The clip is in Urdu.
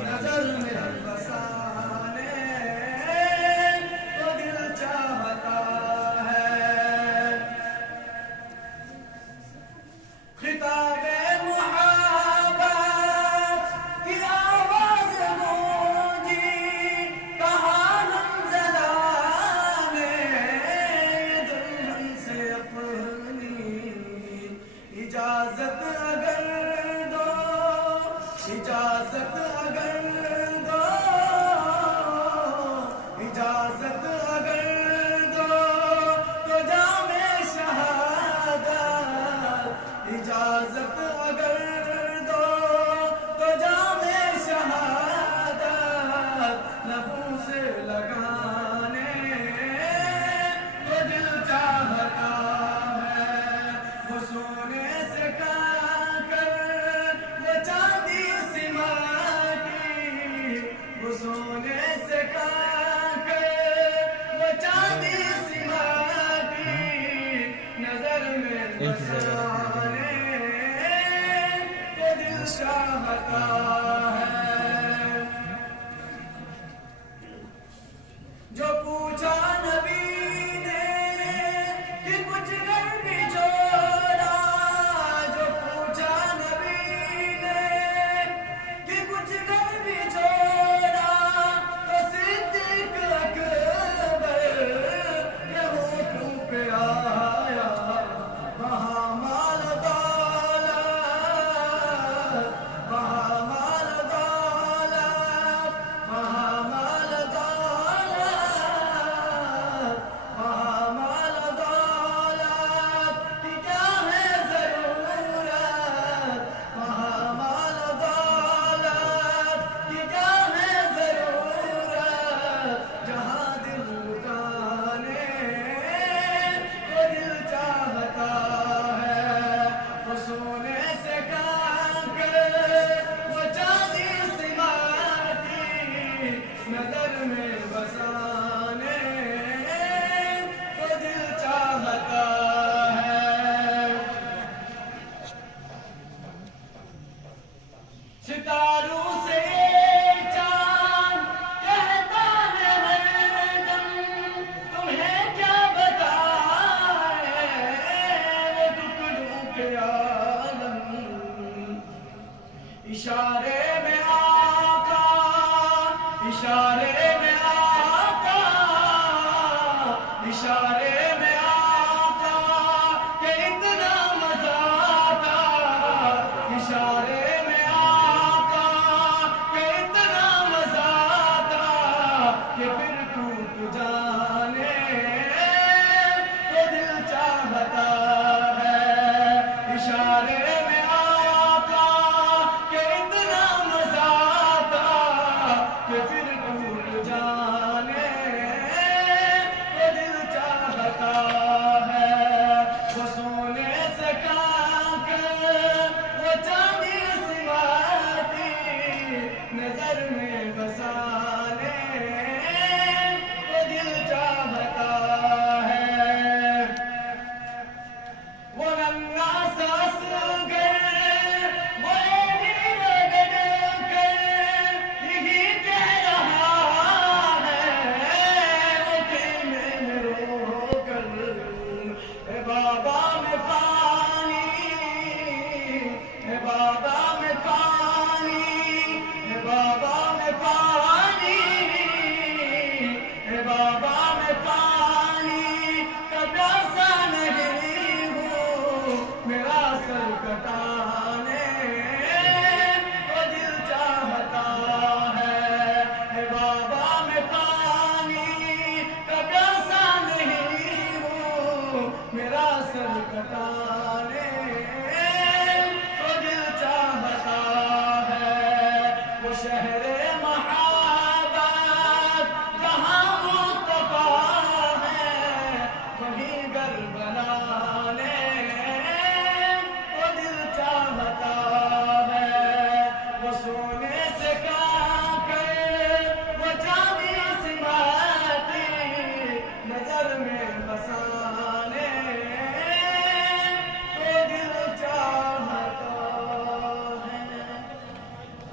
نظر میں بسانے کو دل چاہتا ہے. خطاب محبت کی آواز گونجی کہا زنزلہ نے دلہن سے اپنی اجازت اگر دو، اجازت اگر دو، اجازت اگر دو تو جام شہادت، اجازت اگر دو تو جام شہادت لبوں سے لگانے کو دل چاہتا ہے. وہ سونے سے کر وہ چاندی سماتی، وہ سونے سے کر وہ چاندی سماتی نظر میں بسانے کو دل چاہتا ہے. جو پوچھا نبی نے کہ کچھ گھر بھی چھوڑا، جو پوچھا نبی نے کہ کچھ گھر بھی چھوڑا تو صدیق اکبر کے ہوٹوں پہ آیا وہاں مال دولت، وہاں مال دولت، وہاں مال دولت، وہاں مال دولت کی کیا ہے ضرورت، وہاں مال دولت کی کیا ہے ضرورت، جہاں دل لٹانے کو دل چاہتا ہے. وہ سونے سے کانکر وہ چاندی سماتی نظر میں بسانے کو دل چاہتا ہے. ستاروں سے چاند کہتا ہے ہر دم تمہیں کیا بتائے وہ ٹکڑوں کے عالم. اشارے میں آقا، اشارے میں آقا، اشارے میں آقا کہ اتنا مزہ آتا، اشارے میں آقا کہ اتنا مزہ آتا کہ پھر ٹوٹ جانے کو دل چاہتا ہے. اشارے میں آقا کہ اتنا مزہ آتا کہ پھر ٹوٹ جانے کو دل چاہتا ہے. وہ سونے سے کانکر وہ چاندی سماتی نظر میں بسانے کو دل چاہتا ہے. وہ ننھا سا اصغر وہ ایڑی رگڑ کر یہی کہہ رہا ہے وہ خیمے میں رو کر اے بابا میں پانی، اے بابا میں پانی، اے بابا میں پانی، اے بابا میں پانی کا پیاسا نہیں ہوں میرا سر کٹانے کو دل چاہتا ہے. اے بابا میں پانی کا پیاسا نہیں ہوں میرا سر کٹانے کو دل چاہتا ہے. وہ شہر محبت جہاں مصطفیٰ ہے وہیں کربلا